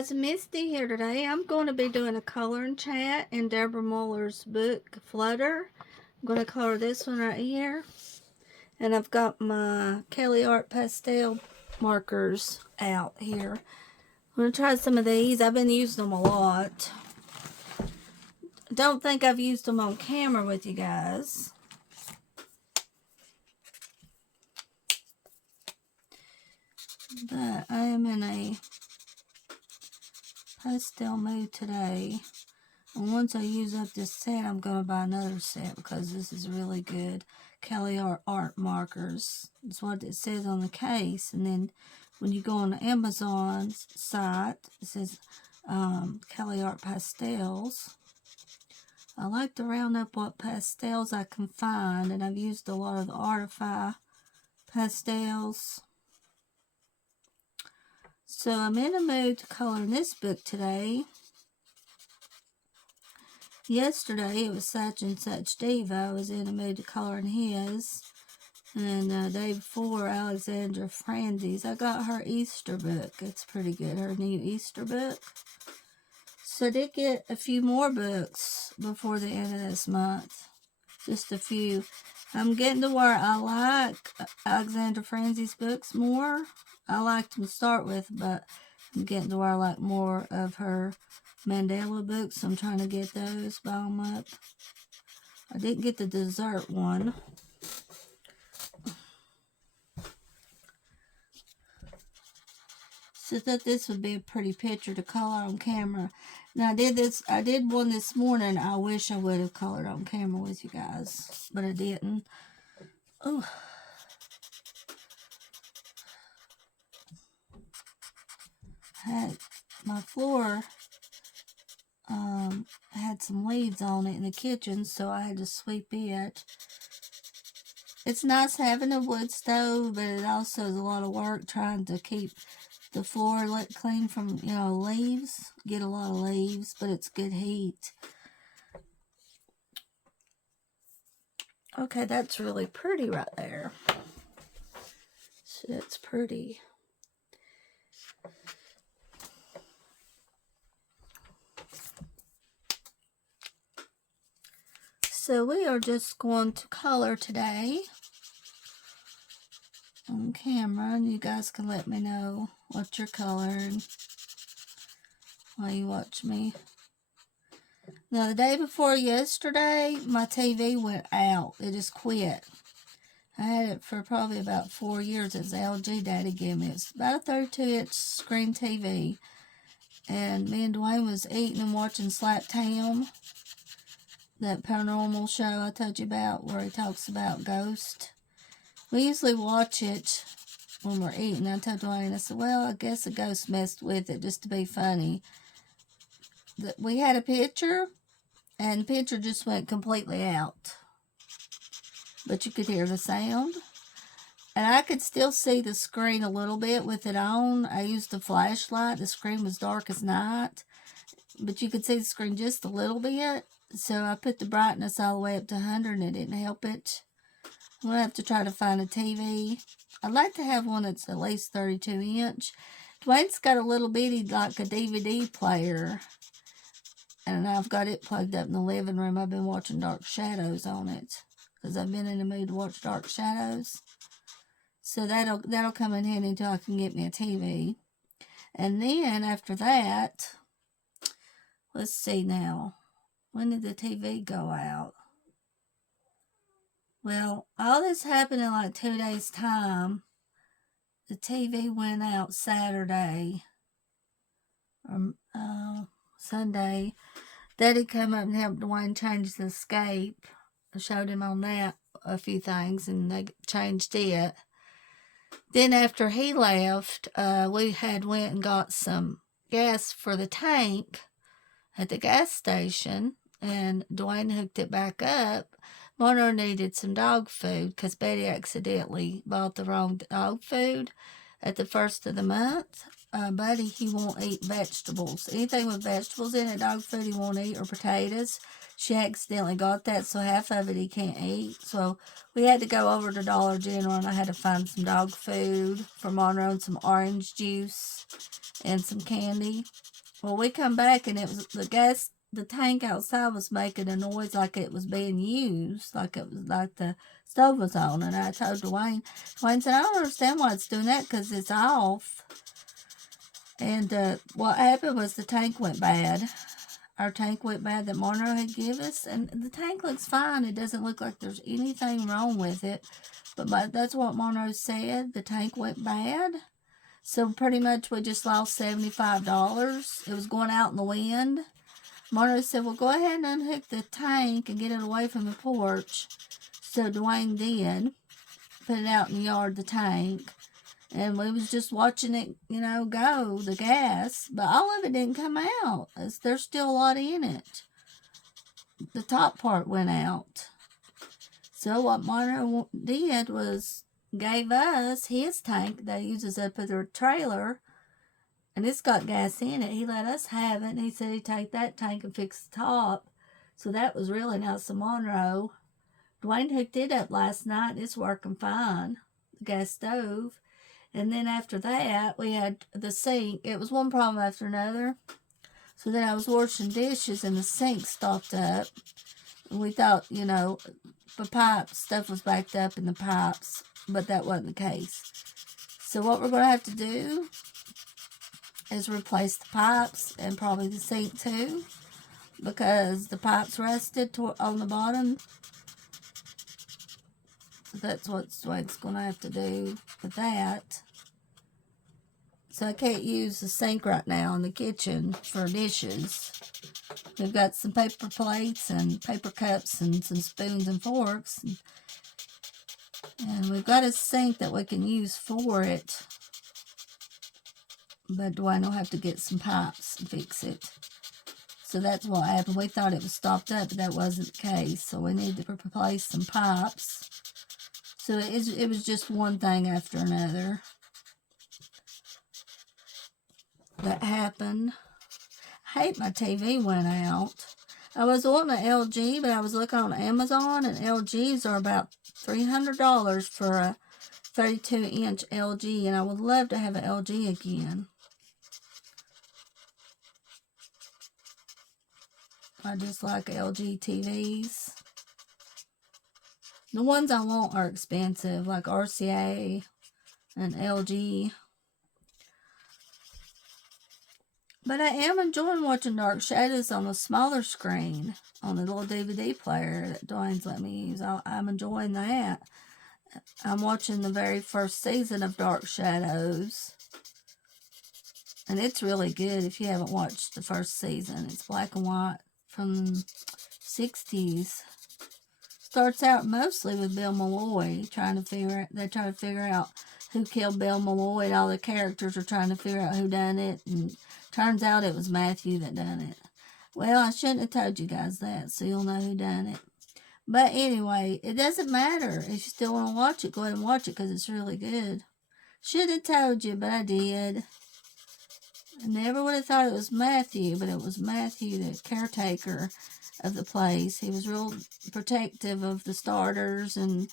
guys, Misty here today. I'm going to be doing a coloring chat in Deborah Muller's book, Flutter. I'm going to color this one right here. And I've got my Kelly Art pastel markers out here. I'm going to try some of these. I've been using them a lot. Don't think I've used them on camera with you guys. But I am in a pastel mood today. And once I use up this set, I'm going to buy another set because this is really good. Kelly Art markers. That's what it says on the case. And then when you go on the Amazon site, it says Kelly Art pastels. I like to round up what pastels I can find, and I've used a lot of the Artify pastels. So I'm in a mood to color in this book today. Yesterday it was Such and Such Diva. I was in a mood to color in his. And the day before, Alexandra Franzi's. I got her Easter book. It's pretty good, her new Easter book. So I did get a few more books before the end of this month. Just a few. I'm getting to where I like Alexandra Franzi's books more. I liked them to start with, but I'm getting to where I like more of her Mandela books. I'm trying to get those, buy them up. I didn't get the dessert one. So I thought this would be a pretty picture to color on camera. Now I did one this morning. I wish I would have colored on camera with you guys, but I didn't. Oh. My floor had some leaves on it in the kitchen, so I had to sweep it. It's nice having a wood stove, but it also is a lot of work trying to keep the floor clean from, leaves. Get a lot of leaves, but it's good heat. Okay, that's really pretty right there. So that's pretty. So we are just going to color today on camera, and you guys can let me know what you're coloring while you watch me. Now, the day before yesterday, my TV went out. It just quit. I had it for probably about 4 years. It's LG Daddy gave me. It's about a 32-inch screen TV. And me and Dwayne was eating and watching Slap Town, that paranormal show I told you about where he talks about ghosts. We usually watch it when we're eating. I told Dwayne, I said, well, I guess a ghost messed with it just to be funny. We had a picture, and the picture just went completely out. But you could hear the sound. And I could still see the screen a little bit with it on. I used a flashlight. The screen was dark as night. But you could see the screen just a little bit. So I put the brightness all the way up to 100, and it didn't help it. I'm going to have to try to find a TV. I'd like to have one that's at least 32-inch. Dwayne's got a little bitty, like a DVD player. And I've got it plugged up in the living room. I've been watching Dark Shadows on it, because I've been in the mood to watch Dark Shadows. So that'll come in handy until I can get me a TV. And then after that, let's see now. When did the TV go out? Well, all this happened in like 2 days' time. The TV went out Saturday or Sunday. Daddy come up and helped Dwayne change the escape. I showed him on that a few things, and they changed it. Then after he left, we went and got some gas for the tank at the gas station, and Dwayne hooked it back up. Monroe needed some dog food because Betty accidentally bought the wrong dog food at the first of the month. Buddy, he won't eat vegetables. Anything with vegetables in it, dog food, he won't eat, or potatoes. She accidentally got that, so half of it he can't eat. So we had to go over to Dollar General, and I had to find some dog food for Monroe and some orange juice and some candy. Well, we come back and it was the tank outside was making a noise like it was being used, like it was like the stove was on. And I told Dwayne said, I don't understand why it's doing that because it's off. And what happened was the tank went bad. Our tank went bad that Monroe had given us. And the tank looks fine. It doesn't look like there's anything wrong with it. But that's what Monroe said. The tank went bad. So pretty much we just lost $75. It was going out in the wind. Monroe said, well, go ahead and unhook the tank and get it away from the porch. So Dwayne did. Put it out in the yard, the tank. And we was just watching it, go, the gas. But all of it didn't come out. There's still a lot in it. The top part went out. So what Monroe did was gave us his tank that he uses up at their trailer. And it's got gas in it. He let us have it. And he said he'd take that tank and fix the top. So that was really nice of Monroe. Dwayne hooked it up last night. It's working fine. The gas stove. And then after that, we had the sink. It was one problem after another. So then I was washing dishes and the sink stopped up. And we thought, the pipe stuff was backed up in the pipes. But that wasn't the case. So what we're going to have to do is replace the pipes and probably the sink too. Because the pipes rusted on the bottom. That's what it's going to have to do with that. So I can't use the sink right now in the kitchen for dishes. We've got some paper plates and paper cups and some spoons and forks. And we've got a sink that we can use for it. But Dwayne will have to get some pipes and fix it. So that's what happened. We thought it was stopped up, but that wasn't the case. So we need to replace some pipes. So it was just one thing after another that happened. I hate my TV went out. I was wanting an LG, but I was looking on Amazon, and LGs are about $300 for a 32-inch LG, and I would love to have an LG again. I just like LG TVs. The ones I want are expensive, like RCA and LG. But I am enjoying watching Dark Shadows on a smaller screen, on the little DVD player that Dwayne's let me use. I'm enjoying that. I'm watching the very first season of Dark Shadows. And it's really good if you haven't watched the first season. It's black and white from 60s. Starts out mostly with Bill Malloy they try to figure out who killed Bill Malloy, and all the characters are trying to figure out who done it, and turns out it was Matthew that done it. Well, I shouldn't have told you guys that, so you'll know who done it. But anyway, it doesn't matter. If you still want to watch it, go ahead and watch it because it's really good. Should have told you, but I did. I never would have thought it was Matthew, but it was Matthew, the caretaker of the place. He was real protective of the starters and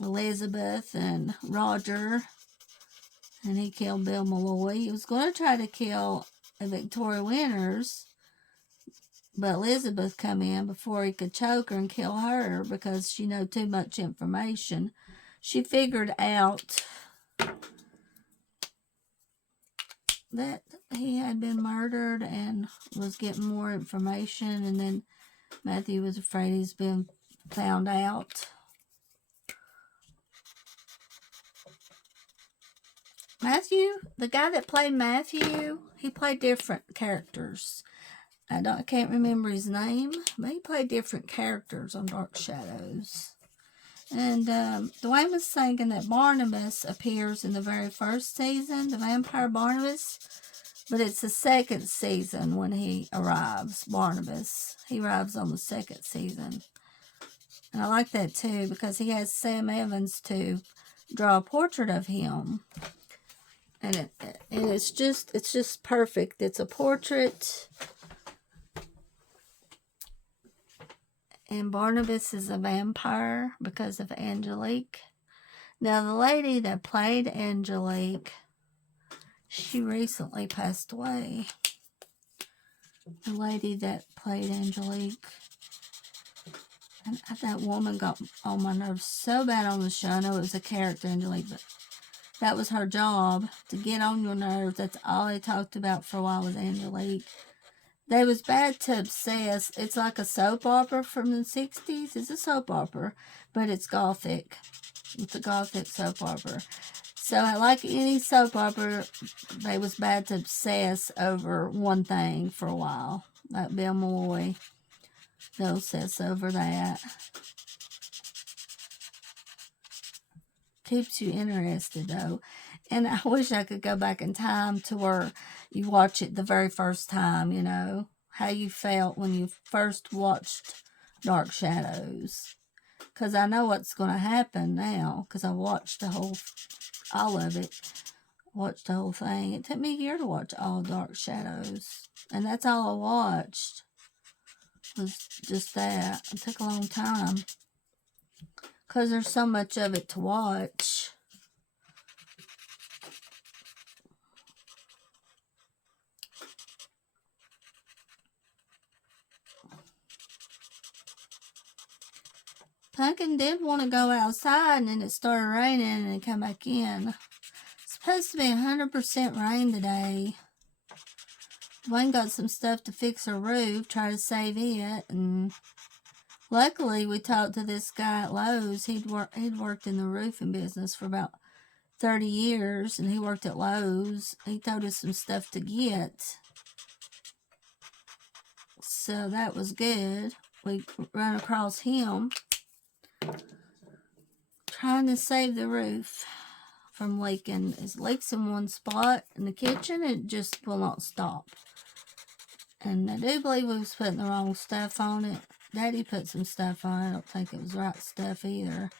Elizabeth and Roger. And he killed Bill Malloy. He was going to try to kill Victoria Winters, but Elizabeth come in before he could choke her and kill her because she knew too much information. She figured out that he had been murdered and was getting more information, and then Matthew was afraid he's been found out. Matthew, the guy that played Matthew, he played different characters. I can't remember his name, but he played different characters on Dark Shadows. And Dwayne was thinking that Barnabas appears in the very first season, the vampire Barnabas, but it's the second season when he arrives, Barnabas. He arrives on the second season. And I like that too because he has Sam Evans to draw a portrait of him. And it's just perfect. It's a portrait. And Barnabas is a vampire because of Angelique. Now, the lady that played Angelique, She recently passed away. The lady that played Angelique. And that woman got on my nerves so bad on the show. I know it was a character, Angelique, but that was her job, to get on your nerves. That's all they talked about for a while was Angelique. They was bad to obsess. It's like a soap opera from the 60s. It's a soap opera, but it's gothic. It's a gothic soap opera. So like any soap opera, they was bad to obsess over one thing for a while. Like Bill Malloy, they'll obsess over that. Keeps you interested, though. And I wish I could go back in time to where you watch it the very first time, you know, how you felt when you first watched Dark Shadows. Because I know what's going to happen now, because I watched all of it. Watched the whole thing. It took me a year to watch all Dark Shadows. And that's all I watched. Was just that. It took a long time. Because there's so much of it to watch. Pumpkin did want to go outside, and then it started raining and it come back in. It's supposed to be 100% rain today. Dwayne got some stuff to fix her roof, try to save it, and luckily we talked to this guy at Lowe's. He'd worked in the roofing business for about 30 years, and he worked at Lowe's. He told us some stuff to get. So that was good. We ran across him trying to save the roof from leaking. It leaks in one spot in the kitchen. It just will not stop. And I do believe we was putting the wrong stuff on it. Daddy put some stuff on it. I don't think it was the right stuff either.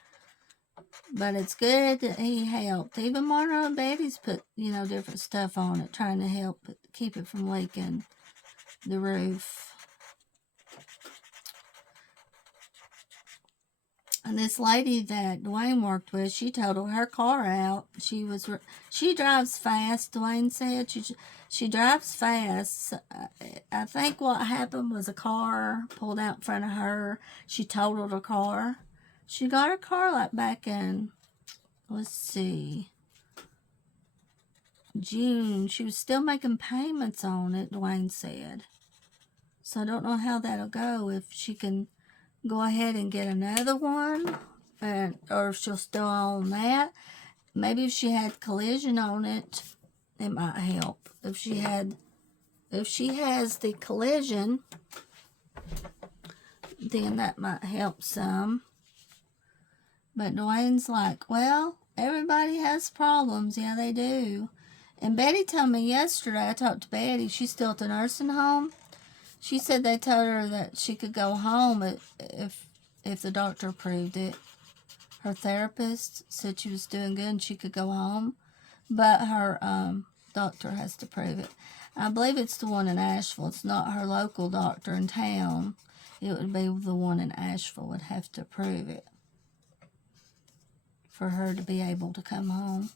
But it's good that he helped. Even Monroe and Betty's put, you know, different stuff on it, trying to help keep it from leaking the roof. And this lady that Dwayne worked with, she totaled her car out. She drives fast, Dwayne said. She drives fast. I think what happened was a car pulled out in front of her. She totaled her car. She got her car like back in, let's see, June. She was still making payments on it, Dwayne said. So I don't know how that'll go, if she can go ahead and get another one, or if she'll still own that. Maybe if she had collision on it, it might help. If she has the collision, then that might help some. But Dwayne's like, well, everybody has problems. Yeah, they do. And Betty told me yesterday, I talked to Betty, she's still at the nursing home. She said they told her that she could go home if the doctor approved it. Her therapist said she was doing good and she could go home. But her doctor has to prove it. I believe it's the one in Asheville. It's not her local doctor in town. It would be the one in Asheville would have to approve it for her to be able to come home.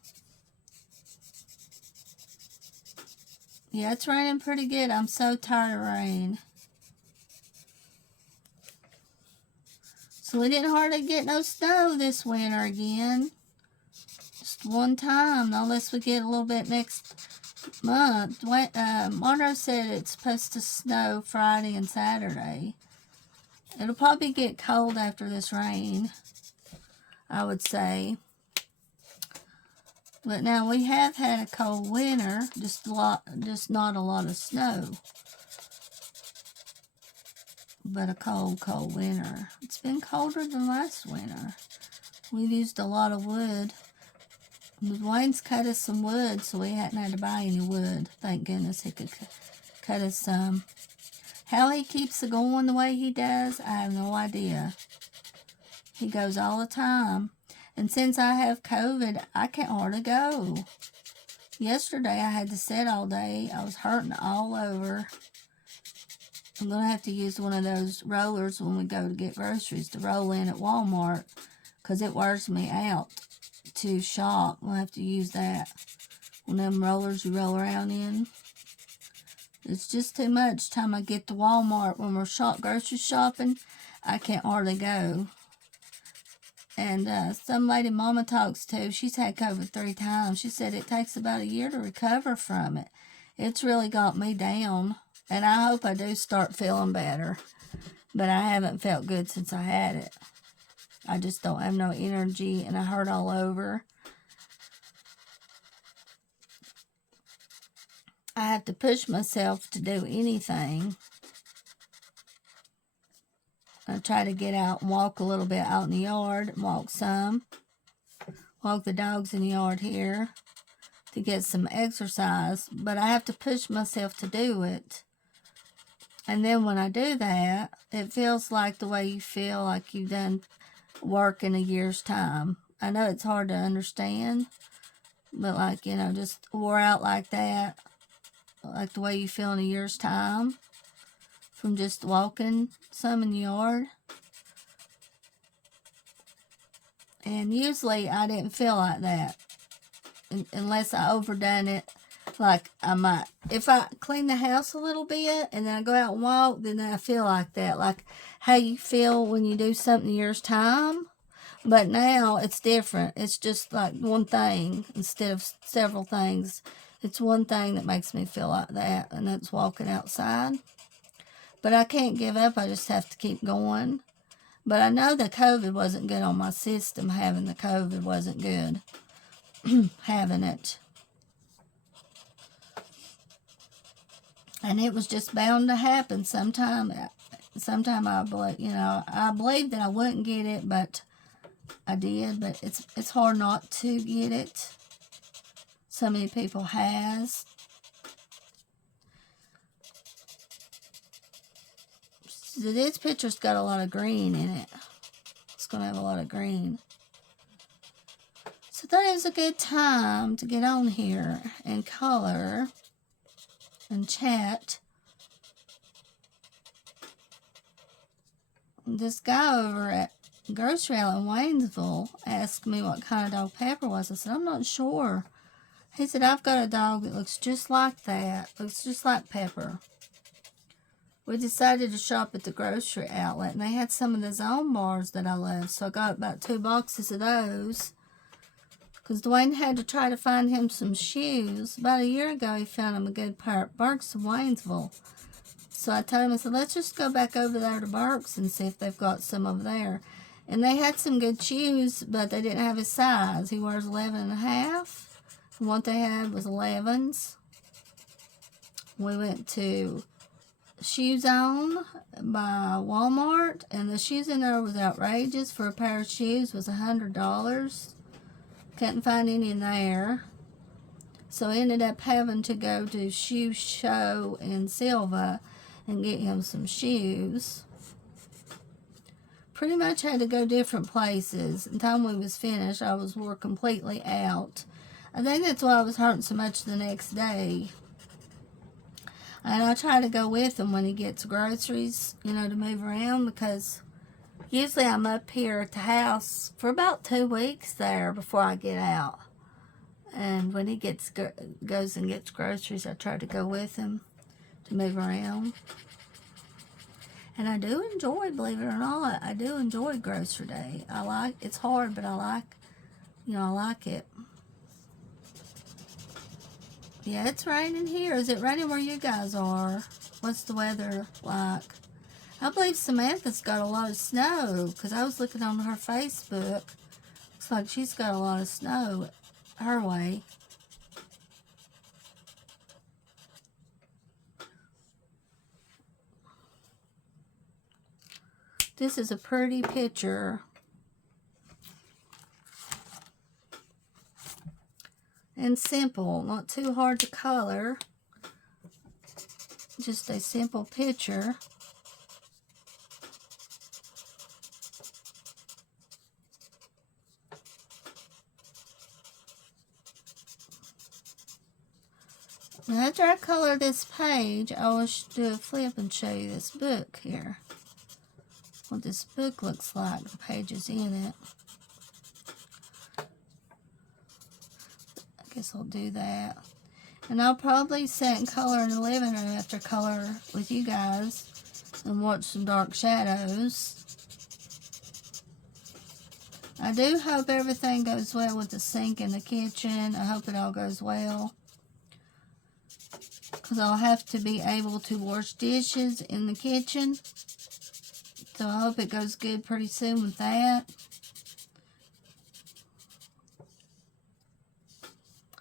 Yeah, it's raining pretty good. I'm so tired of rain. So we didn't hardly get no snow this winter again. Just one time, unless we get a little bit next month. Monroe said it's supposed to snow Friday and Saturday. It'll probably get cold after this rain, I would say. But now we have had a cold winter, just not a lot of snow. But a cold winter. It's been colder than last winter. We've used a lot of wood. Dwayne's cut us some wood, so we hadn't had to buy any wood. Thank goodness he could cut us some. How he keeps it going the way he does, I have no idea. He goes all the time. And since I have COVID, I can't hardly go. Yesterday, I had to sit all day. I was hurting all over. I'm going to have to use one of those rollers when we go to get groceries to roll in at Walmart, because it wears me out to shop. We'll have to use that on them rollers you roll around in. It's just too much. Time I get to Walmart when we're grocery shopping, I can't hardly go. And some lady Mama talks to, she's had COVID 3 times. She said it takes about a year to recover from it. It's really got me down. And I hope I do start feeling better. But I haven't felt good since I had it. I just don't have no energy and I hurt all over. I have to push myself to do anything. I try to get out and walk a little bit out in the yard, walk some. Walk the dogs in the yard here to get some exercise. But I have to push myself to do it. And then when I do that, it feels like the way you feel like you've done work in a year's time. I know it's hard to understand, but like, you know, just wore out like that. Like the way you feel in a year's time from just walking some in the yard. And usually I didn't feel like that unless I overdone it. Like I might, if I clean the house a little bit and then I go out and walk, then I feel like that. Like how you feel when you do something in a year's time. But now it's different. It's just like one thing instead of several things. It's one thing that makes me feel like that, and that's walking outside. But I can't give up. I just have to keep going. But I know the COVID wasn't good on my system. Having the COVID wasn't good. Having it. And it was just bound to happen sometime. I believed that I wouldn't get it, but I did. But it's hard not to get it. So many people has. So this picture's got a lot of green in it. It's going to have a lot of green. So that is a good time to get on here and color and chat. This guy over at Grocery Outlet in Waynesville asked me what kind of dog Pepper was. I said, I'm not sure. He said, I've got a dog that looks just like that. Looks just like Pepper. We decided to shop at the Grocery Outlet, and they had some of the zone bars that I love. So I got about 2 boxes of those. Because Dwayne had to try to find him some shoes. About a year ago, he found him a good pair at Burke's in Waynesville. So I told him, I said, let's just go back over there to Burke's and see if they've got some over there. And they had some good shoes, but they didn't have his size. He wears 11.5. And what they had was 11s. We went to Shoe Zone by Walmart, and the shoes in there was outrageous. For a pair of shoes was $100. Couldn't find any in there. So I ended up having to go to Shoe Show in Silva and get him some shoes. Pretty much had to go different places. By the time we was finished, I was wore completely out. I think that's why I was hurting so much the next day. And I try to go with him when he gets groceries, you know, to move around, because usually I'm up here at the house for about 2 weeks there before I get out. And when he goes and gets groceries, I try to go with him to move around. And I do enjoy, believe it or not, I do enjoy grocery day. It's hard, but I like it. Yeah, it's raining here. Is it raining where you guys are? What's the weather like? I believe Samantha's got a lot of snow, because I was looking on her Facebook. Looks like she's got a lot of snow her way. This is a pretty picture. And simple, not too hard to color. Just a simple picture. Now after I color this page, I will do a flip and show you this book here. What this book looks like, the pages in it. Guess I'll do that. And I'll probably sit and color in the living room after color with you guys and watch some dark shadows. I do hope everything goes well with the sink in the kitchen. I hope it all goes well, because I'll have to be able to wash dishes in the kitchen. So I hope it goes good pretty soon with that.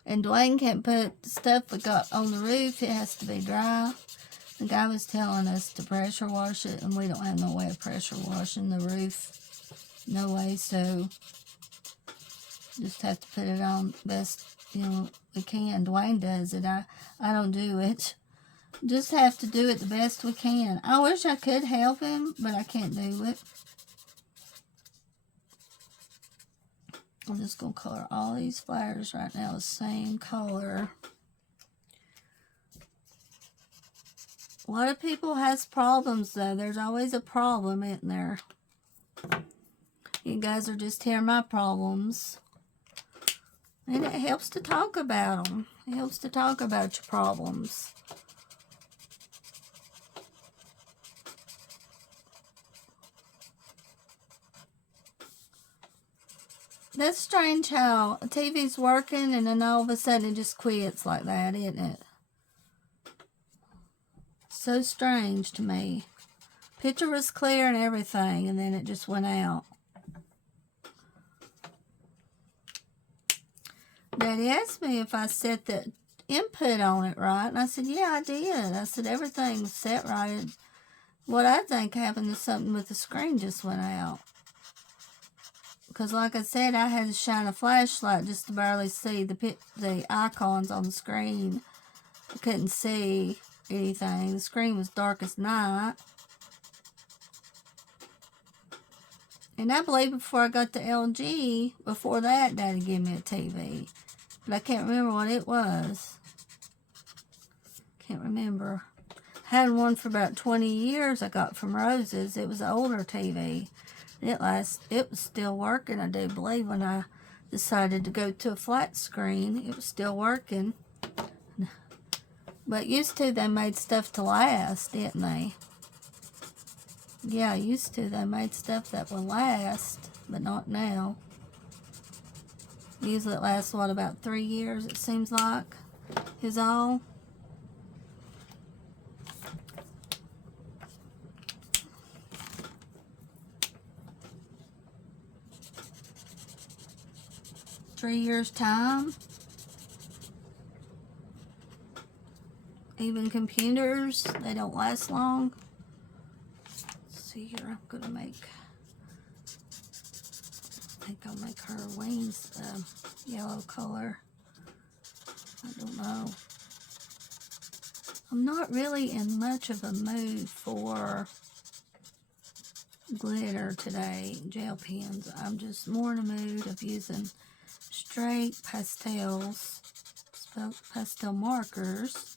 And Dwayne can't put the stuff we got on the roof. It has to be dry. The guy was telling us to pressure wash it, and we don't have no way of pressure washing the roof. No way, so just have to put it on best, we can. Dwayne does it. I don't do it. Just have to do it the best we can. I wish I could help him, but I can't do it. I'm just going to color all these flowers right now the same color. A lot of people has problems, though. There's always a problem, isn't there? You guys are just hearing my problems. And it helps to talk about them. It helps to talk about your problems. That's strange how a TV's working and then all of a sudden it just quits like that, isn't it? So strange to me. Picture was clear and everything, and then it just went out. Daddy asked me if I set the input on it right, and I said, yeah, I did. I said, everything was set right. What I think happened is something with the screen just went out. Because like I said, I had to shine a flashlight just to barely see the icons on the screen. I couldn't see anything. The screen was dark as night. And I believe before I got the LG, before that, Daddy gave me a TV. But I can't remember what it was. Can't remember. Had one for about 20 years I got from Rose's. It was an older TV. It was still working, I do believe, when I decided to go to a flat screen. It was still working. But used to, they made stuff to last, didn't they? Yeah, used to. They made stuff that would last, but not now. Usually it lasts, what, about 3 years, it seems like, is all. Three years' time. Even computers, they don't last long. Let's see here, I'm going to make, I think I'll make her wings yellow color. I don't know. I'm not really in much of a mood for glitter today, gel pens. I'm just more in a mood of using straight pastels, pastel markers.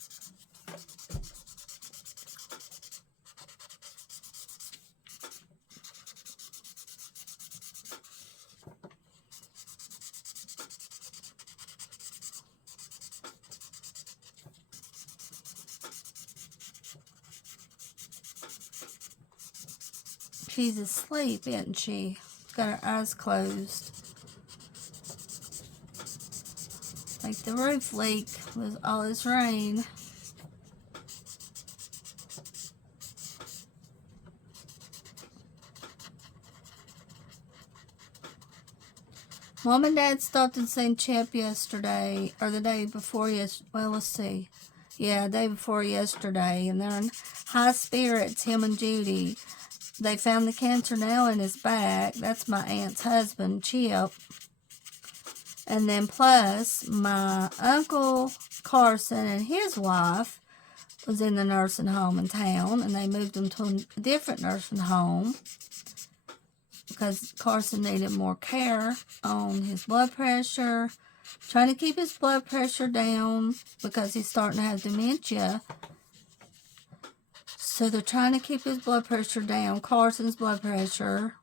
She's asleep, isn't she? Got her eyes closed. Like the roof leak with all this rain. Mom and Dad stopped and seen Chip yesterday, or the day before yesterday. Well, let's see. Yeah, day before yesterday, and they're in high spirits, him and Judy. They found the cancer now in his back. That's my aunt's husband, Chip. And then plus, my Uncle Carson and his wife was in the nursing home in town, and they moved him to a different nursing home because Carson needed more care on his blood pressure, trying to keep his blood pressure down because he's starting to have dementia. So they're trying to keep his blood pressure down, Carson's blood pressure.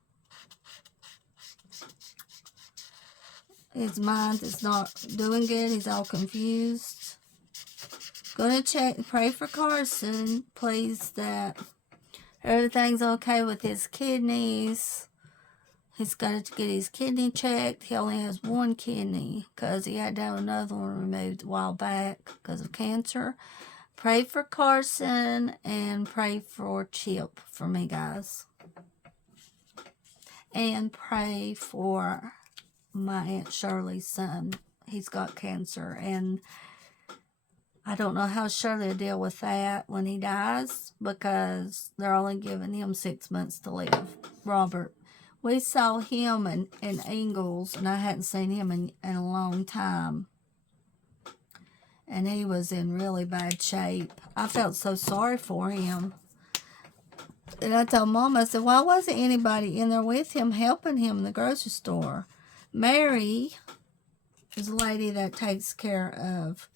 His mind is not doing good. He's all confused. Gonna check, pray for Carson, please, that everything's okay with his kidneys. He's got to get his kidney checked. He only has one kidney because he had to have another one removed a while back because of cancer. Pray for Carson and pray for Chip for me, guys. And pray for my Aunt Shirley's son. He's got cancer, and I don't know how Shirley will deal with that when he dies because they're only giving him 6 months to live. Robert. We saw him in Ingalls, and I hadn't seen him in a long time. And he was in really bad shape. I felt so sorry for him. And I told Mom, I said, why wasn't anybody in there with him helping him in the grocery store? Mary is a lady that takes care of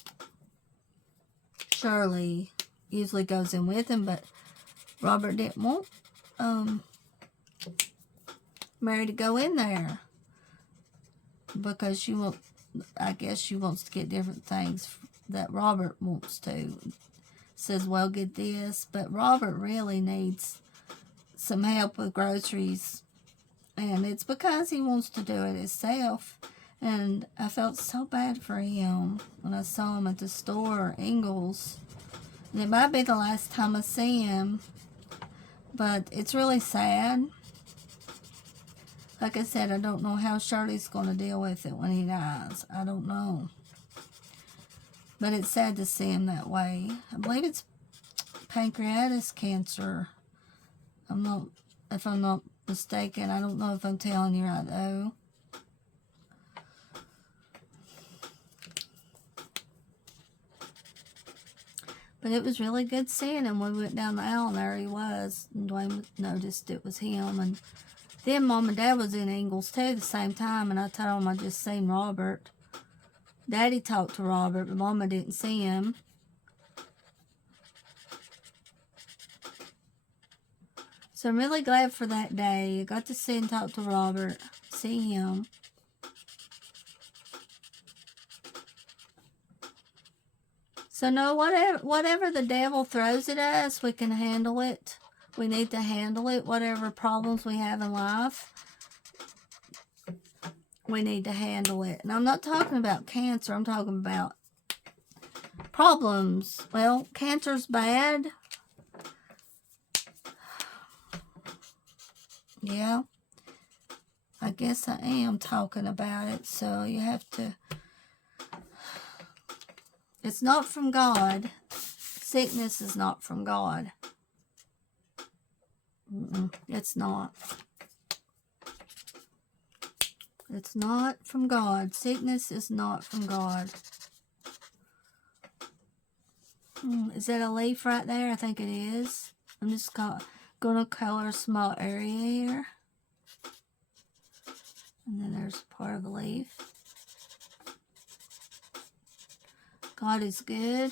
Shirley, usually goes in with him, but Robert didn't want Mary to go in there because I guess she wants to get different things that Robert wants to. Says, well, get this, but Robert really needs some help with groceries, and it's because he wants to do it himself. And I felt so bad for him when I saw him at the store, Ingalls. And it might be the last time I see him, but it's really sad. Like I said, I don't know how Shirley's going to deal with it when he dies. I don't know. But it's sad to see him that way. I believe it's pancreatic cancer. If I'm not mistaken. I don't know if I'm telling you right, though. But it was really good seeing him. When we went down the aisle, and there he was. And Dwayne noticed it was him. And then Mom and Dad was in Ingalls, too, at the same time. And I told them I just seen Robert. Daddy talked to Robert, but Mama didn't see him. So I'm really glad for that day. I got to see and talk to Robert, see him. So no, whatever the devil throws at us, we can handle it. We need to handle it. Whatever problems we have in life, we need to handle it. And I'm not talking about cancer. I'm talking about problems. Well, cancer's bad. Yeah. I guess I am talking about it. So you have to... It's not from God. Sickness is not from God. It's not. It's not from God. Sickness is not from God. Is that a leaf right there? I think it is. I'm just going to color a small area here. And then there's part of a leaf. God is good.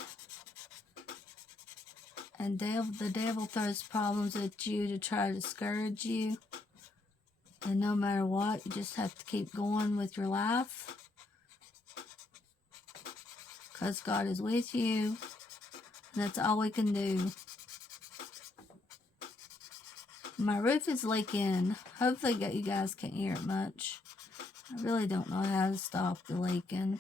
And the devil throws problems at you to try to discourage you. And no matter what, you just have to keep going with your life. Because God is with you. And that's all we can do. My roof is leaking. Hopefully you guys can't hear it much. I really don't know how to stop the leaking.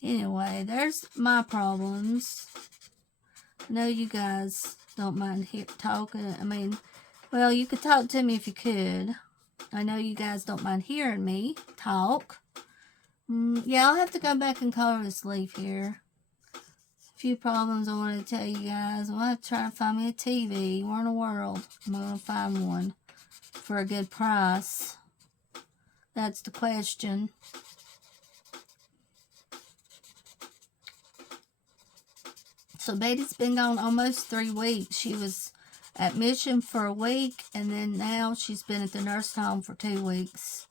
Anyway, there's my problems. I know you guys don't mind talking. I mean, well, you could talk to me if you could. I know you guys don't mind hearing me talk. Yeah, I'll have to go back and color this leaf here. A few problems I want to tell you guys. I'm going to try to find me a TV. Where in the world am I going to find one for a good price? That's the question. So Betty's been gone almost 3 weeks. She was at Mission for a week, and then now she's been at the nursing home for 2 weeks.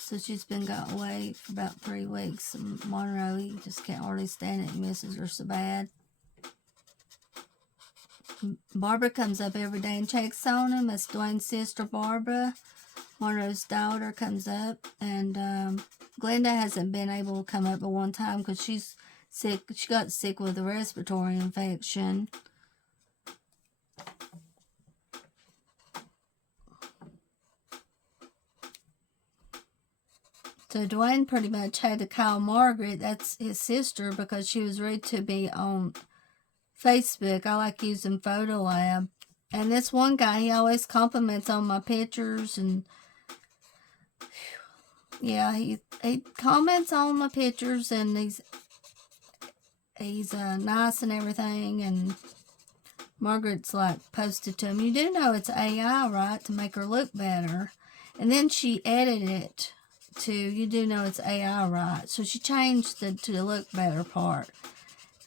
So she's been gone away for about 3 weeks. Monroe, he just can't hardly stand it. He misses her so bad. Barbara comes up every day and checks on him. That's Dwayne's sister, Barbara. Monroe's daughter comes up, and Glenda hasn't been able to come up but one time because she's sick. She got sick with a respiratory infection. So Dwayne pretty much had to call Margaret, that's his sister, because she was ready to be on Facebook. I like using Photolab. And this one guy, he always compliments on my pictures, and yeah, he comments on my pictures, and he's nice and everything. And Margaret's like posted to him, "You do know it's AI, right, to make her look better?" And then she edited it to, "You do know it's AI, right?" So she changed the to the look better part.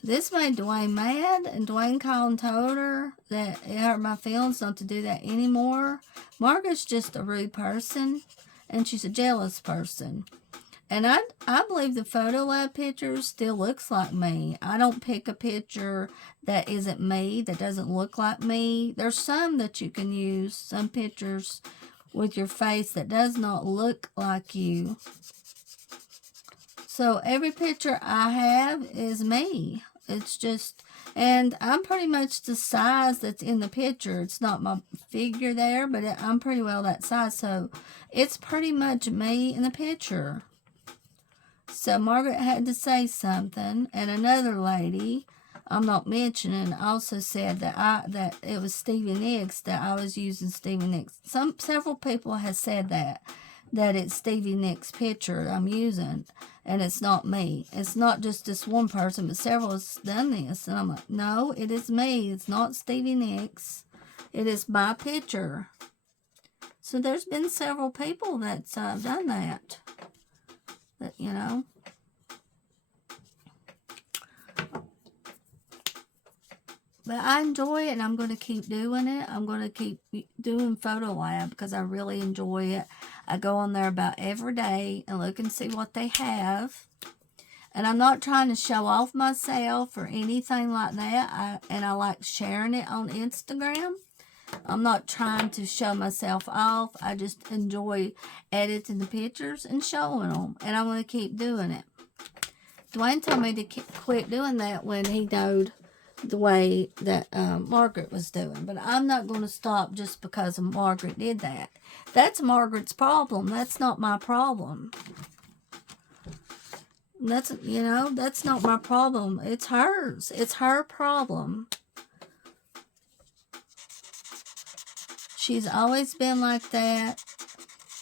This made Dwayne mad, and Dwayne called and told her that it hurt my feelings not to do that anymore. Margaret's just a rude person, and she's a jealous person. And I believe the Photolab picture still looks like me. I don't pick a picture that isn't me, that doesn't look like me. There's some that you can use, some pictures with your face that does not look like you. So every picture I have is me. It's just, and I'm pretty much the size that's in the picture. It's not my figure there, but I'm pretty well that size. So it's pretty much me in the picture. So Margaret had to say something, and another lady, I'm not mentioning, also said that it was Stevie Nicks, that I was using Stevie Nicks. Several people have said that it's Stevie Nicks' picture I'm using, and it's not me. It's not just this one person, but several has done this, and I'm like, no, it is me. It's not Stevie Nicks. It is my picture. So there's been several people that's done that. That, you know. But I enjoy it, and I'm going to keep doing it. I'm going to keep doing Photolab because I really enjoy it. I go on there about every day and look and see what they have. And I'm not trying to show off myself or anything like that. I like sharing it on Instagram. I'm not trying to show myself off. I just enjoy editing the pictures and showing them. And I'm going to keep doing it. Dwayne told me to quit doing that when he knowed the way that Margaret was doing. But I'm not going to stop just because Margaret did that. That's Margaret's problem. That's not my problem. That's not my problem. It's hers. It's her problem. She's always been like that.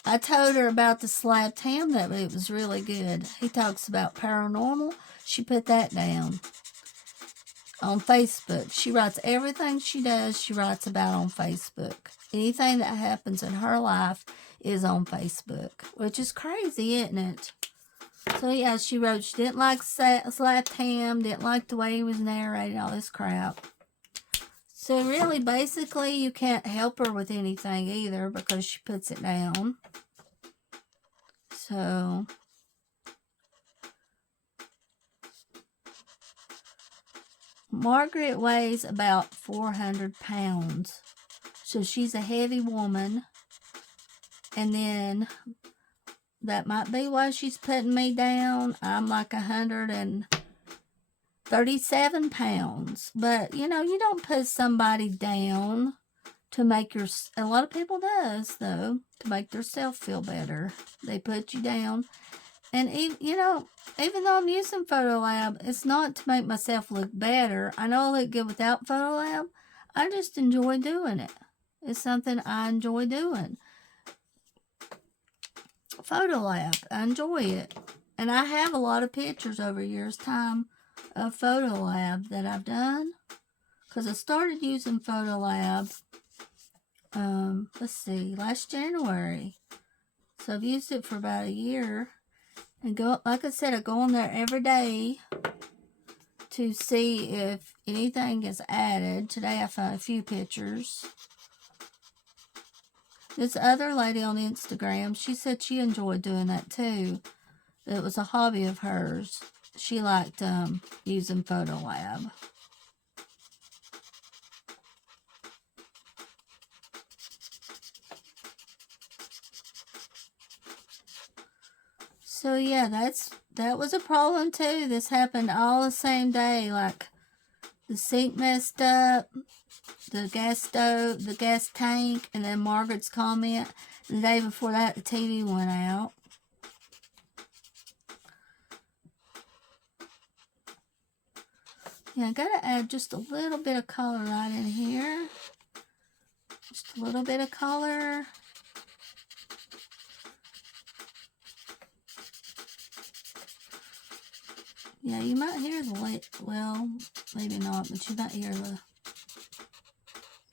I told her about the slab tam, that it was really good. He talks about paranormal. She put that down on Facebook. She writes everything she does, she writes about on Facebook. Anything that happens in her life is on Facebook, which is crazy, isn't it? So yeah, she wrote she didn't like slab tam, didn't like the way he was narrating, all this crap. So really, basically, you can't help her with anything either because she puts it down. So Margaret weighs about 400 pounds. So she's a heavy woman. And then that might be why she's putting me down. I'm like 137 pounds. But, you don't put somebody down to make a lot of people does, though, to make themselves feel better. They put you down. And, even though I'm using Photolab, it's not to make myself look better. I know I look good without Photolab. I just enjoy doing it. It's something I enjoy doing. Photolab, I enjoy it. And I have a lot of pictures over years' time of Photolab that I've done. Because I started using Photolab, last January. So I've used it for about a year. And like I said, I go on there every day to see if anything is added. Today I found a few pictures. This other lady on Instagram, she said she enjoyed doing that too. It was a hobby of hers. She liked using Photolab. So yeah, that was a problem too. This happened all the same day. Like the sink messed up, the gas stove, the gas tank, and then Margaret's comment. And the day before that, the TV went out. Yeah, I gotta add just a little bit of color right in here. Just a little bit of color. Yeah, you might hear the light. Well, maybe not, but you might hear the...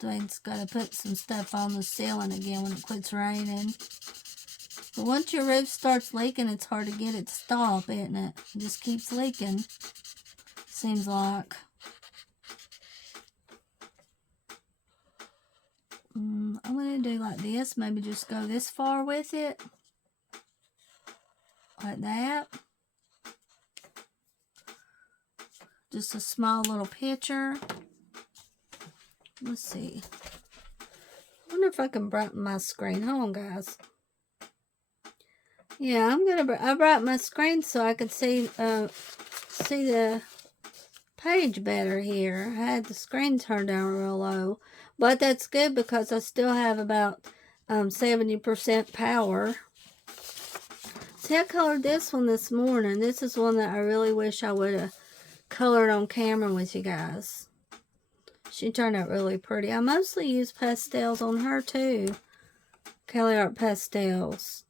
Dwayne's got to put some stuff on the ceiling again when it quits raining. But once your roof starts leaking, it's hard to get it to stop, isn't it? It just keeps leaking, seems like. I'm going to do like this. Maybe just go this far with it. Like that. Just a small little picture. Let's see. I wonder if I can brighten my screen. Hold on, guys. Yeah, I brighten my screen so I could see the page better here. I had the screen turned down real low, but that's good because I still have about 70% power. See, I colored this one this morning. This is one that I really wish I would have colored on camera with you guys. She turned out really pretty. I mostly use pastels on her too. Cali Art pastels.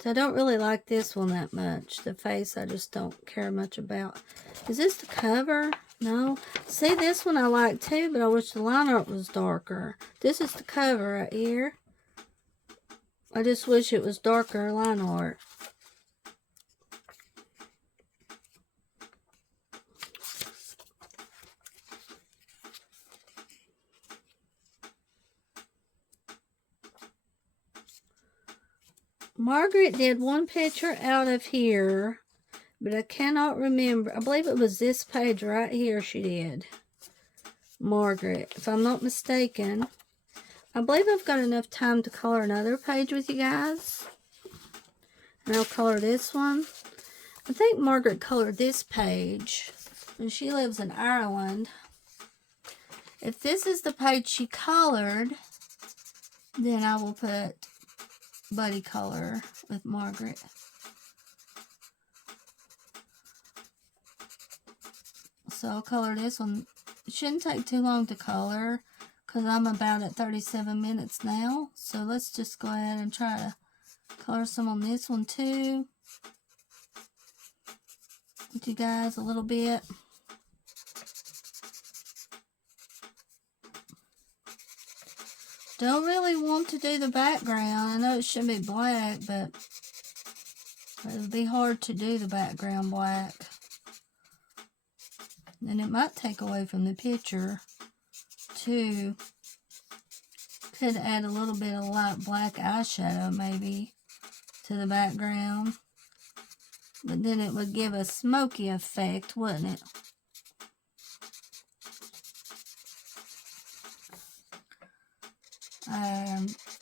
So I don't really like this one that much. The face I just don't care much about. Is this the cover? No. See, this one I like too, but I wish the line art was darker. This is the cover right here. I just wish it was darker line art. Margaret did one picture out of here, but I cannot remember. I believe it was this page right here she did. Margaret, if I'm not mistaken. I believe I've got enough time to color another page with you guys. And I'll color this one. I think Margaret colored this page. And she lives in Ireland. If this is the page she colored, then I will put buddy color with Margaret. So I'll color this one. It shouldn't take too long to color because I'm about at 37 minutes now. So let's just go ahead and try to color some on this one too. With you guys a little bit. Don't really want to do the background. I know it should be black, but it would be hard to do the background black. And it might take away from the picture, too. Could add a little bit of light black eyeshadow, maybe, to the background. But then it would give a smoky effect, wouldn't it?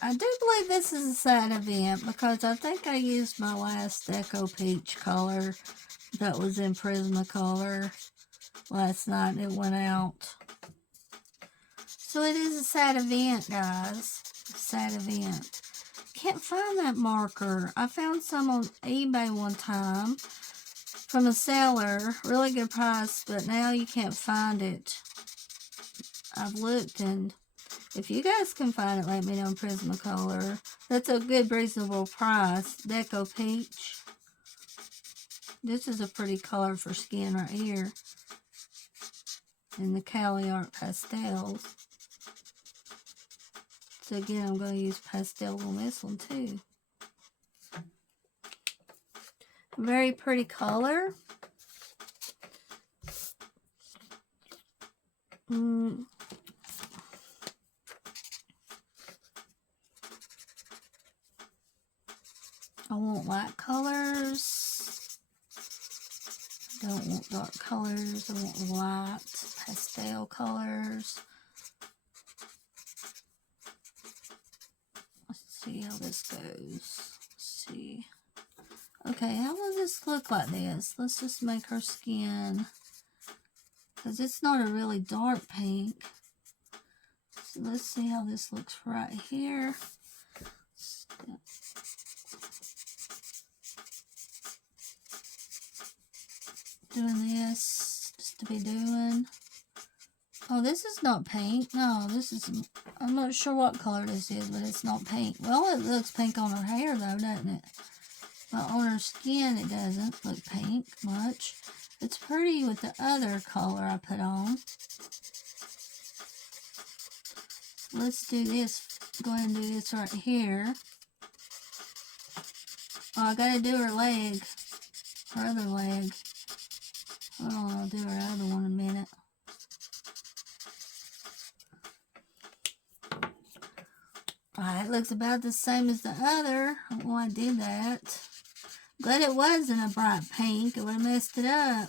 I do believe this is a side event because I think I used my last Echo Peach color that was in Prismacolor last night and it went out. So it is a side event, guys. A side event. Can't find that marker. I found some on eBay one time from a seller. Really good price, but now you can't find it. I've looked, and if you guys can find it, let me know in Prismacolor. That's a good, reasonable price. Deco Peach. This is a pretty color for skin right here. In the Cali Art pastels. So again, I'm going to use pastels on this one too. Very pretty color. I want light colors. I don't want dark colors. I want light pastel colors. Let's see how this goes. Okay, how will this look like this? Let's just make her skin, because it's not a really dark pink. So let's see how this looks right here. Doing this just to be doing. Oh, this is not pink. No, this is, I'm not sure what color this is, but it's not pink. Well, it looks pink on her hair though, doesn't it? But on her skin, it doesn't look pink much. It's pretty with the other color I put on. Let's do this. Go ahead and do this right here. Oh, I gotta do her leg. Her other leg. Hold on, I'll do her other one in a minute. Alright, it looks about the same as the other. I don't know why I did that. Glad it wasn't a bright pink. It would have messed it up.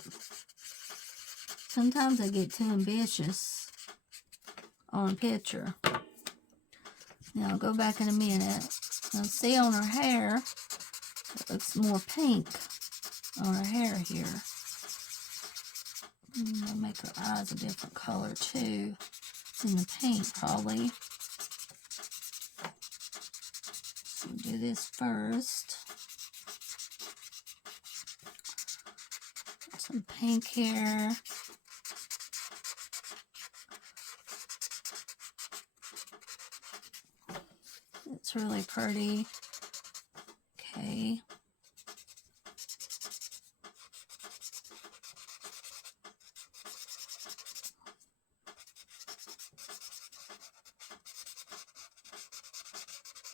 Sometimes I get too ambitious on a picture. Now I'll go back in a minute. Now see on her hair, it looks more pink on her hair here. I'll make her eyes a different color too. It's in the pink probably. So do this first. Some pink here. It's really pretty. Okay.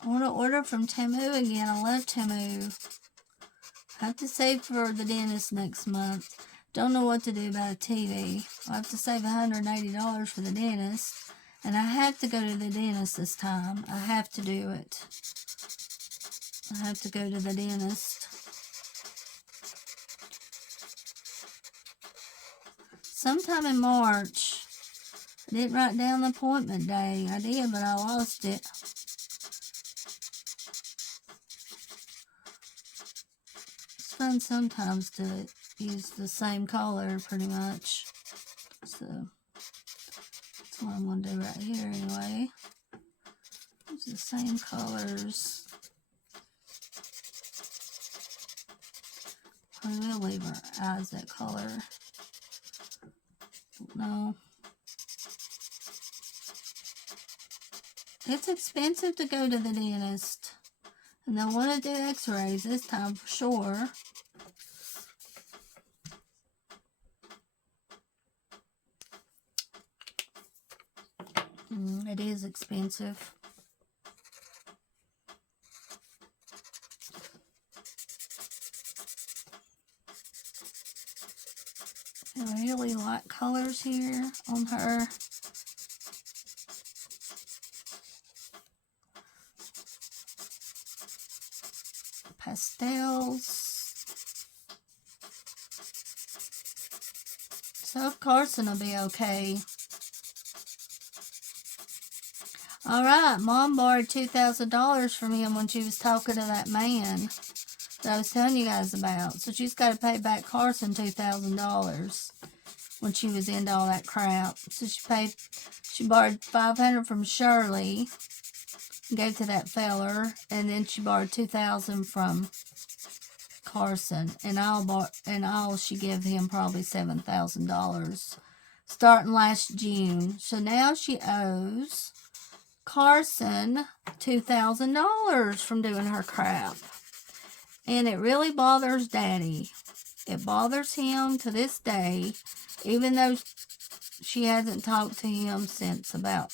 I want to order from Temu again. I love Temu. I have to save for the dentist next month. Don't know what to do about a TV. I have to save $180 for the dentist. And I have to go to the dentist this time. I have to do it. I have to go to the dentist. Sometime in March. I didn't write down the appointment day. I did, but I lost it. It's fun sometimes to use the same color pretty much. So that's what I'm going to do right here anyway. Use the same colors. I will leave her eyes that color. No. It's expensive to go to the dentist. And they'll want to do x-rays this time for sure. It is expensive. I really like colors here on her. Pastels. So Carson will be okay. Alright, Mom borrowed $2,000 from him when she was talking to that man that I was telling you guys about. So she's got to pay back Carson $2,000 when she was into all that crap. So she borrowed $500 from Shirley, gave to that feller, and then she borrowed $2,000 from Carson, and all she gave him probably $7,000 starting last June. So now she owes Carson $2,000 from doing her crap. And it really bothers Daddy. It bothers him to this day, even though she hasn't talked to him since about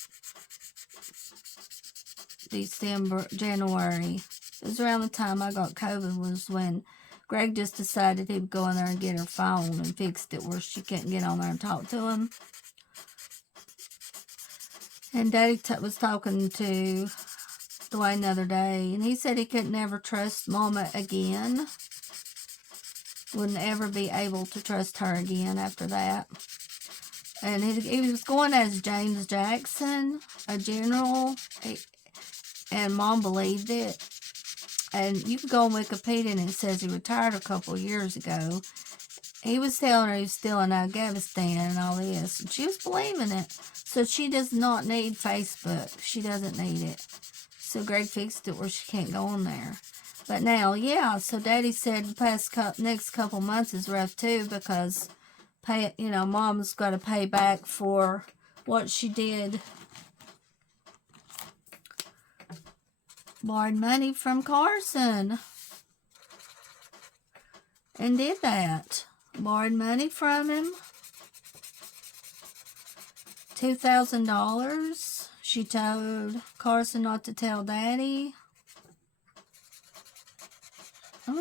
January. It was around the time I got COVID, was when Greg just decided he would go in there and get her phone and fixed it where she couldn't get on there and talk to him. And Daddy was talking to Dwayne the other day, and he said he could never trust Mama again. Wouldn't ever be able to trust her again after that. And he was going as James Jackson, a general, and Mom believed it. and you can go on Wikipedia and it says he retired a couple years ago. He was telling her he was still in Afghanistan and all this, and she was believing it. So she does not need Facebook. She doesn't need it. So Greg fixed it where she can't go on there. But now, yeah, so Daddy said the next couple months is rough too, because Mom's got to pay back for what she did. Borrowed money from Carson and did that. Borrowed money from him. $2,000. She told Carson not to tell Daddy. I'm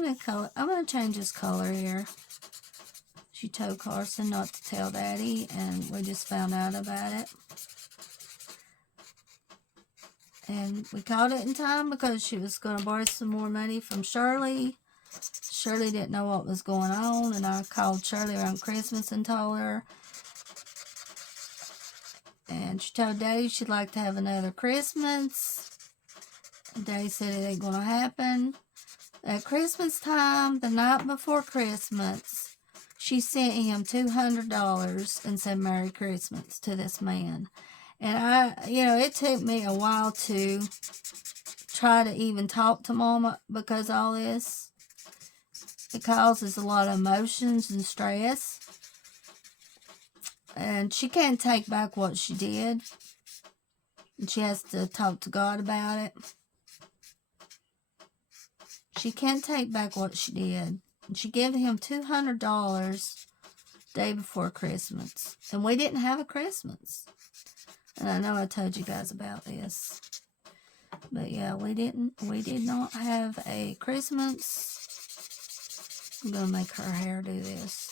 gonna change his color here. She told Carson not to tell Daddy, and we just found out about it. And we caught it in time because she was going to borrow some more money from Shirley. Shirley didn't know what was going on, and I called Shirley around Christmas and told her. And she told Daddy she'd like to have another Christmas. And Daddy said it ain't going to happen. At Christmas time, the night before Christmas, she sent him $200 and said Merry Christmas to this man. And it took me a while to try to even talk to Mama because all this, it causes a lot of emotions and stress. And she can't take back what she did. And she has to talk to God about it. She can't take back what she did. And she gave him $200 day before Christmas. And we didn't have a Christmas. And I know I told you guys about this. But yeah, we did not have a Christmas. I'm going to make her hair do this.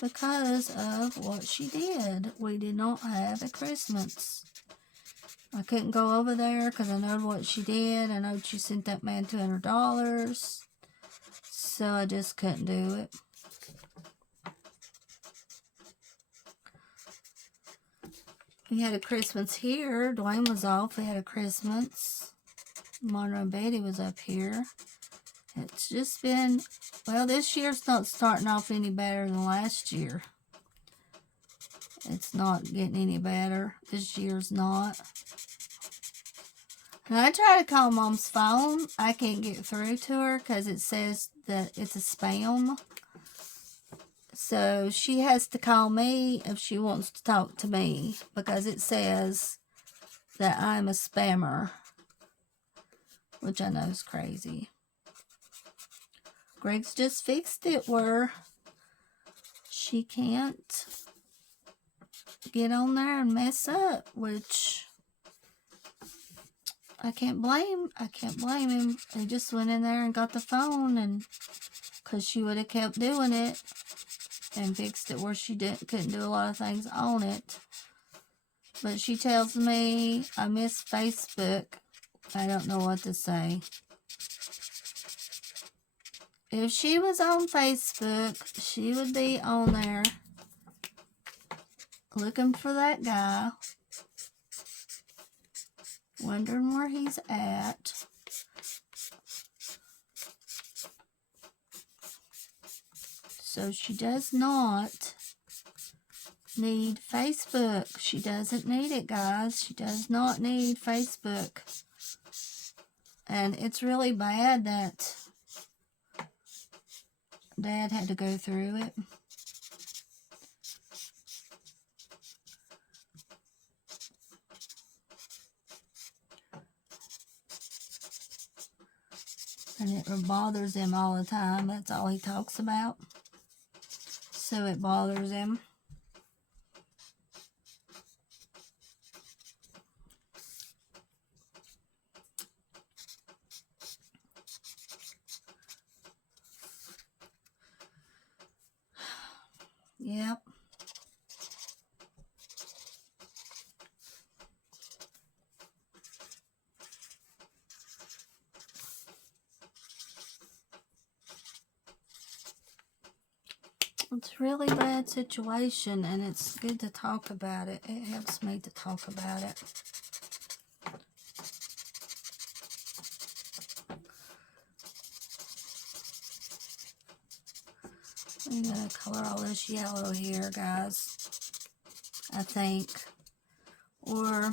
Because of what she did. We did not have a Christmas. I couldn't go over there because I know what she did. I know she sent that man $200. So I just couldn't do it. We had a Christmas here. Dwayne was off. We had a Christmas. Monroe and Betty was up here. It's just been, well, this year's not starting off any better than last year. It's not getting any better. This year's not. And I try to call Mom's phone. I can't get through to her because it says that it's a spam. So she has to call me if she wants to talk to me because it says that I'm a spammer, which I know is crazy. Greg's just fixed it where she can't get on there and mess up, which I can't blame him. He just went in there and got the phone, and because she would have kept doing it and fixed it where she couldn't do a lot of things on it. But she tells me I miss Facebook. I don't know what to say. If she was on Facebook, she would be on there looking for that guy, wondering where he's at. So she does not need Facebook. She doesn't need it, guys. She does not need Facebook. And it's really bad that Dad had to go through it. And it bothers him all the time. That's all he talks about. So it bothers him. Yep. It's a really bad situation, and it's good to talk about it. It helps me to talk about it. I'm going to color all this yellow here, guys. I think. Or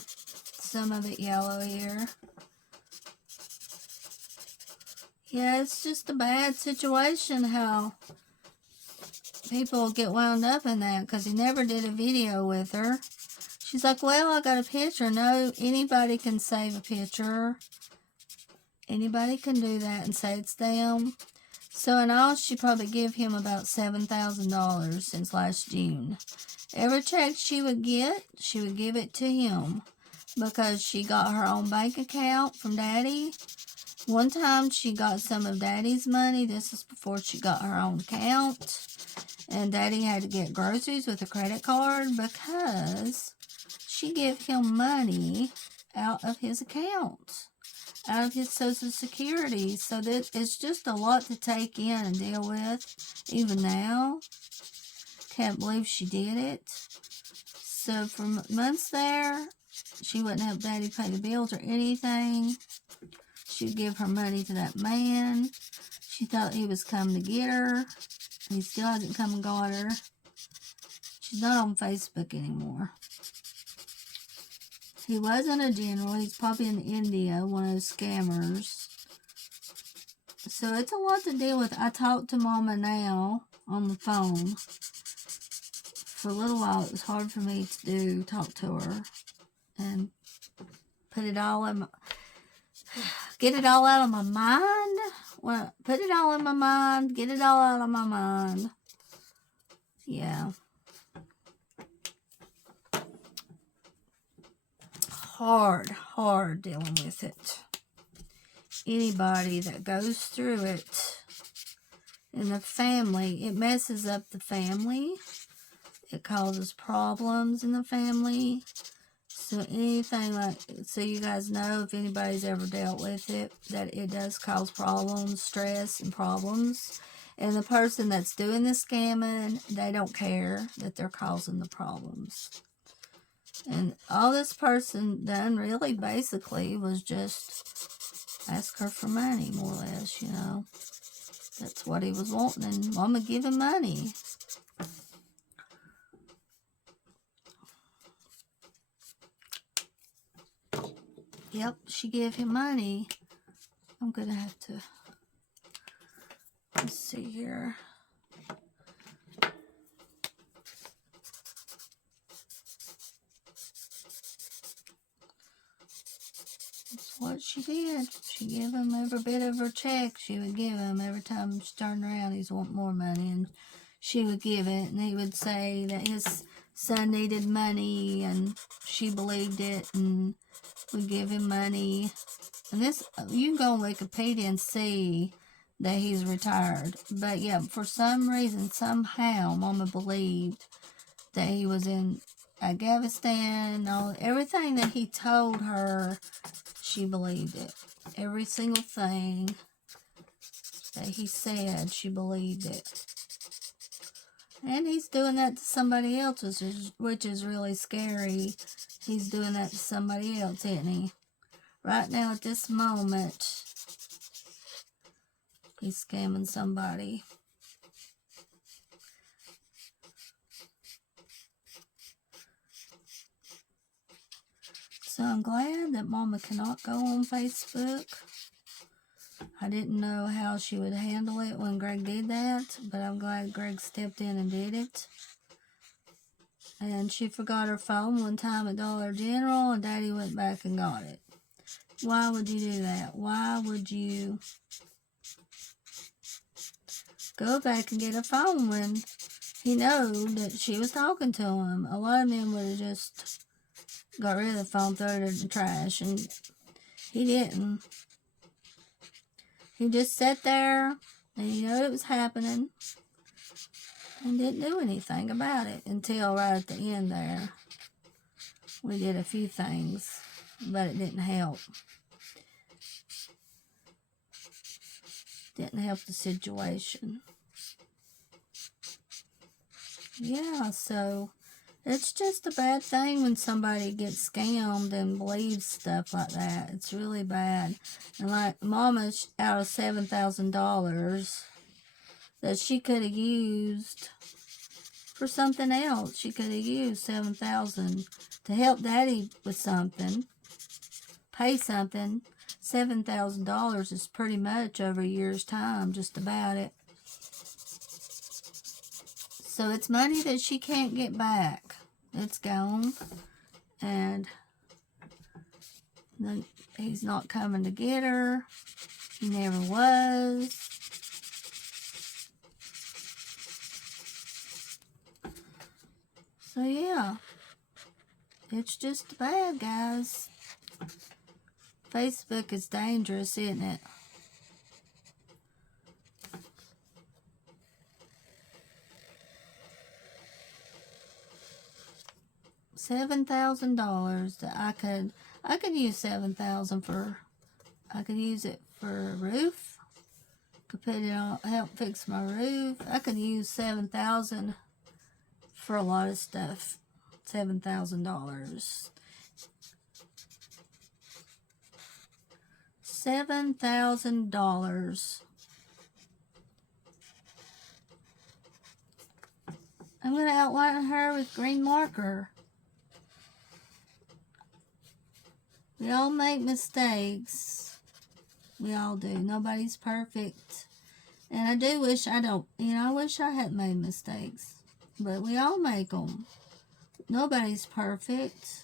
some of it yellow here. Yeah, it's just a bad situation how people get wound up in that because he never did a video with her. She's like, well, I got a picture. No, anybody can save a picture. Anybody can do that and say it's them. So in all, she probably gave him about $7,000 since last June. Every check she would get, she would give it to him because she got her own bank account from Daddy. One time she got some of Daddy's money. This is before she got her own account. And Daddy had to get groceries with a credit card because she gave him money out of his account, out of his Social Security. So that it's just a lot to take in and deal with. Even now, can't believe she did it. So for months there, she wouldn't help Daddy pay the bills or anything. She'd give her money to that man. She thought he was coming to get her. He still hasn't come and got her. She's not on Facebook anymore. He wasn't a general. He's probably in India, one of those scammers. So it's a lot to deal with. I talked to Mama now on the phone. For a little while, it was hard for me to talk to her and put it all in my, get it all out of my mind. Well, put it all in my mind, get it all out of my mind. Yeah. Hard dealing with it. Anybody that goes through it in the family, it messes up the family. It causes problems in the family. So anything like, so you guys know if anybody's ever dealt with it, that it does cause problems, stress and problems. And the person that's doing the scamming, they don't care that they're causing the problems. And all this person done really basically was just ask her for money, more or less, you know. That's what he was wanting, and Mama give him money. Yep, she gave him money. I'm going to have to, let's see here. That's what she did. She gave him every bit of her check. She would give him every time she turned around. He's wanting more money, and she would give it. And he would say that his son needed money, and she believed it, and would give him money. And this, you can go on Wikipedia and see that he's retired. But yeah, for some reason, somehow, Mama believed that he was in Afghanistan. Everything that he told her, she believed it. Every single thing that he said, she believed it. And he's doing that to somebody else, which is really scary. He's doing that to somebody else, isn't he? Right now, at this moment, he's scamming somebody. So I'm glad that Mama cannot go on Facebook. I didn't know how she would handle it when Greg did that, but I'm glad Greg stepped in and did it. And she forgot her phone one time at Dollar General, and Daddy went back and got it. Why would you do that? Why would you go back and get a phone when he knew that she was talking to him? A lot of men would have just got rid of the phone, threw it in the trash, and he didn't. He just sat there, and he knew it was happening, and didn't do anything about it until right at the end there. We did a few things, but it didn't help. Didn't help the situation. Yeah, so it's just a bad thing when somebody gets scammed and believes stuff like that. It's really bad. And like Mama's out of $7,000. that she could have used for something else. She could have used $7,000 to help Daddy with something, pay something. $7,000 is pretty much over a year's time, just about it. So it's money that she can't get back. It's gone. And then he's not coming to get her. He never was. So yeah, it's just bad, guys. Facebook is dangerous, isn't it? $7,000 that I could use $7,000 for. I could use it for a roof. Could put it on, help fix my roof. I could use $7,000 for a lot of stuff. $7,000. $7,000. I'm going to outline her with green marker. We all make mistakes. We all do. Nobody's perfect. And I do wish I wish I hadn't made mistakes. But we all make them. Nobody's perfect.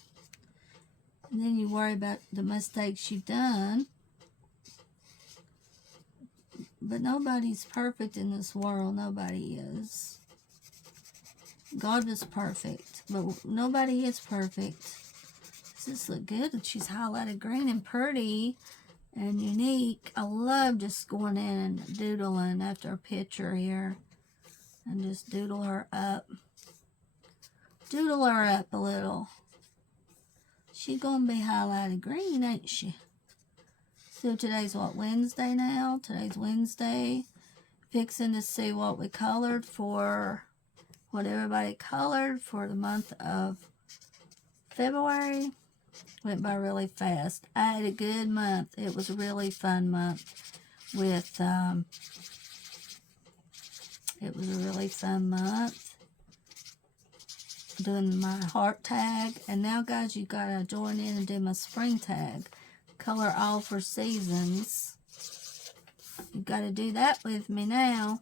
And then you worry about the mistakes you've done. But nobody's perfect in this world. Nobody is. God was perfect. But nobody is perfect. Does this look good? She's highlighted green and pretty and unique. I love just going in and doodling after a picture here. And just doodle her up. Doodle her up a little. She's going to be highlighted green, ain't she? So today's what, Wednesday now? Today's Wednesday. Fixing to see what we colored for, what everybody colored for the month of February. Went by really fast. I had a good month. It was a really fun month with, it was a really fun month doing my heart tag. And now, guys, you got to join in and do my spring tag. Color all for seasons. You got to do that with me now.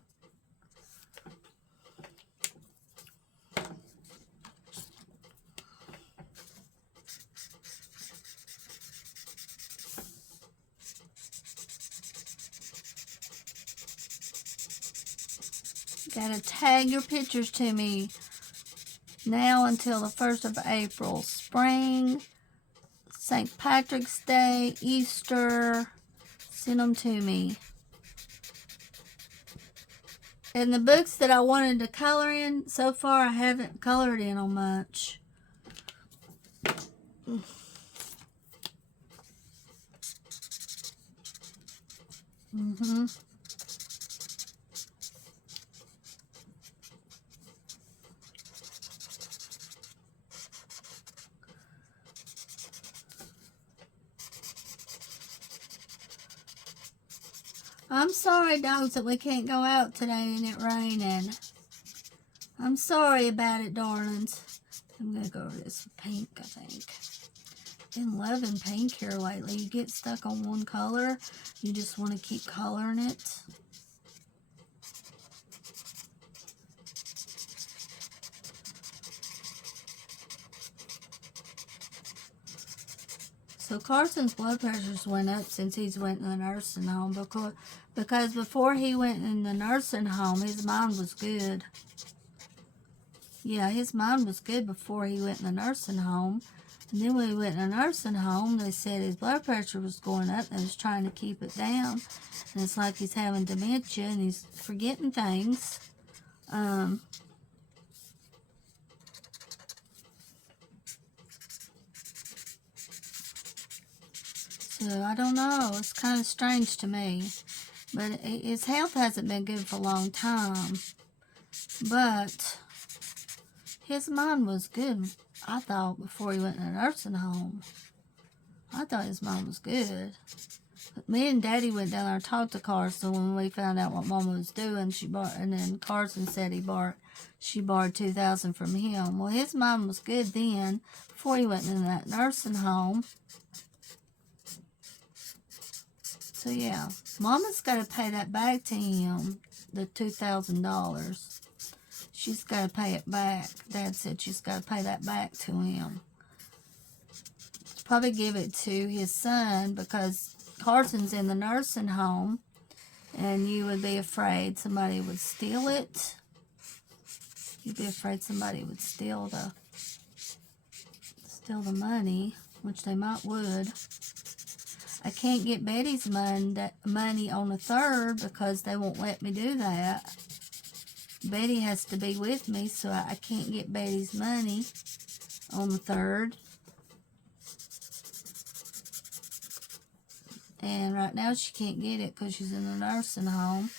Got to tag your pictures to me now until the 1st of April. Spring, St. Patrick's Day, Easter. Send them to me. And the books that I wanted to color in, so far I haven't colored in on much. I'm sorry, dogs, that we can't go out today and it raining. I'm sorry about it, darlings. I'm going to go over this with pink, I think. Been loving pink here lately. You get stuck on one color, you just want to keep coloring it. So Carson's blood pressures went up since he's went in the nursing home because before he went in the nursing home, his mind was good. Yeah, his mind was good before he went in the nursing home. And then when he went in the nursing home, they said his blood pressure was going up and they was trying to keep it down. And it's like he's having dementia and he's forgetting things. So, I don't know. It's kind of strange to me. But his health hasn't been good for a long time. But his mind was good, I thought, before he went in a nursing home. I thought his mind was good. Me and Daddy went down there and talked to Carson when we found out what Mama was doing. And then Carson said she borrowed $2,000 from him. Well, his mom was good then, before he went in that nursing home. So yeah, Mama's got to pay that back to him, the $2,000. She's got to pay it back. Dad said she's got to pay that back to him. Probably give it to his son, because Carson's in the nursing home, and you would be afraid somebody would steal it. You'd be afraid somebody would steal the money, which they would. I can't get Betty's money on the 3rd because they won't let me do that. Betty has to be with me, so I can't get Betty's money on the 3rd. And right now she can't get it because she's in the nursing home.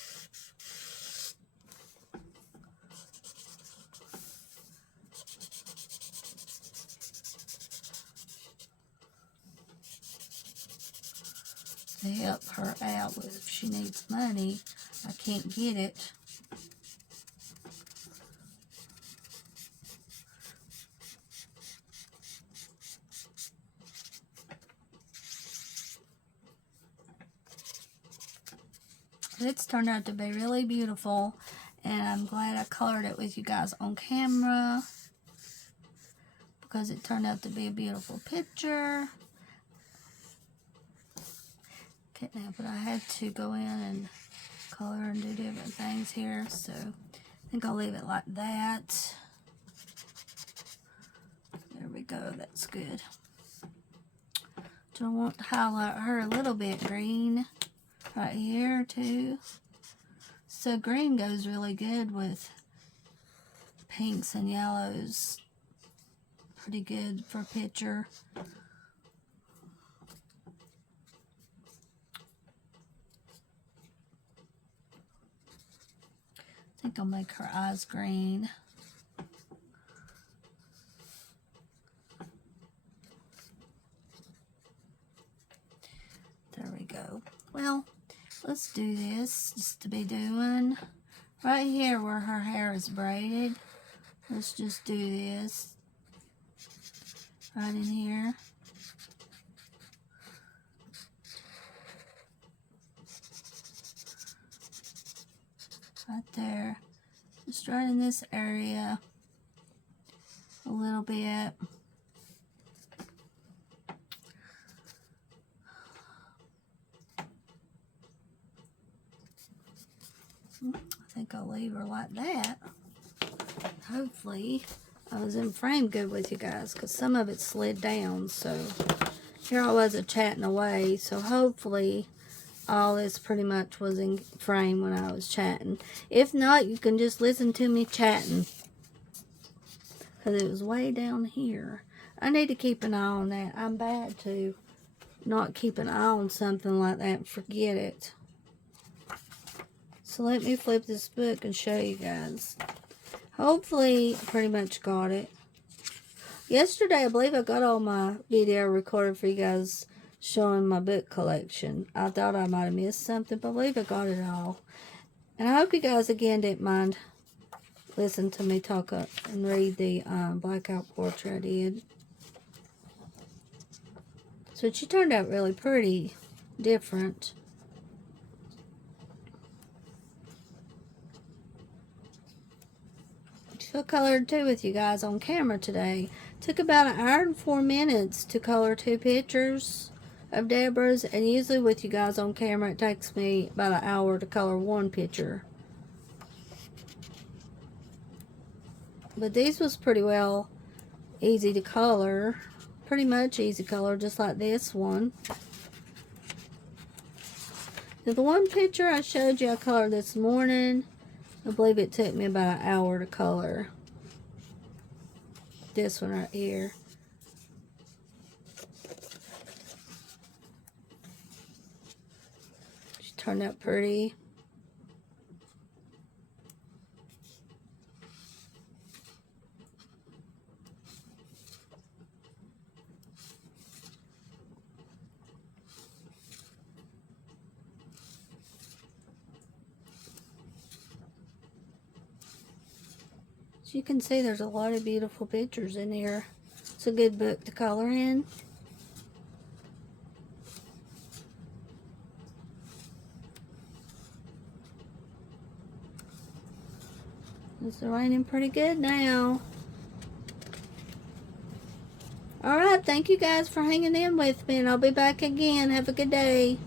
To help her out with if she needs money, I can't get it. It's turned out to be really beautiful, and I'm glad I colored it with you guys on camera, because it turned out to be a beautiful picture. Can't help it, I had to go in and color and do different things here, so I think I'll leave it like that. There we go, that's good. Do I want to highlight her a little bit green right here too? So green goes really good with pinks and yellows. Pretty good for a picture. I think I'll make her eyes green. There we go. Well, let's do this just to be doing. Right here where her hair is braided, let's just do this. Right in here. Right there. Just right in this area. A little bit. I think I'll leave her like that. Hopefully I was in frame good with you guys, because some of it slid down. So here I was chatting away. So hopefully all this pretty much was in frame when I was chatting. If not, you can just listen to me chatting, because it was way down here. I need to keep an eye on that. I'm bad to not keep an eye on something like that and forget it. So let me flip this book and show you guys. Hopefully I pretty much got it. Yesterday I believe I got all my video recorded for you guys, showing my book collection. I thought I might have missed something, but I believe I got it all. And I hope you guys again didn't mind listening to me talk up and read the blackout portrait I did. So she turned out really pretty different. She'll colored too with you guys on camera today. Took about 1 hour and 4 minutes to color 2 pictures of Deborah's, and usually with you guys on camera it takes me about 1 hour to color 1 picture. But these was pretty well easy to color, pretty much easy color, just like this one. Now the one picture I showed you I colored this morning, I believe it took me about 1 hour to color. This one right here. She turned out pretty. As you can see, there's a lot of beautiful pictures in here. It's a good book to color in. It's raining pretty good now. Alright, thank you guys for hanging in with me, and I'll be back again. Have a good day.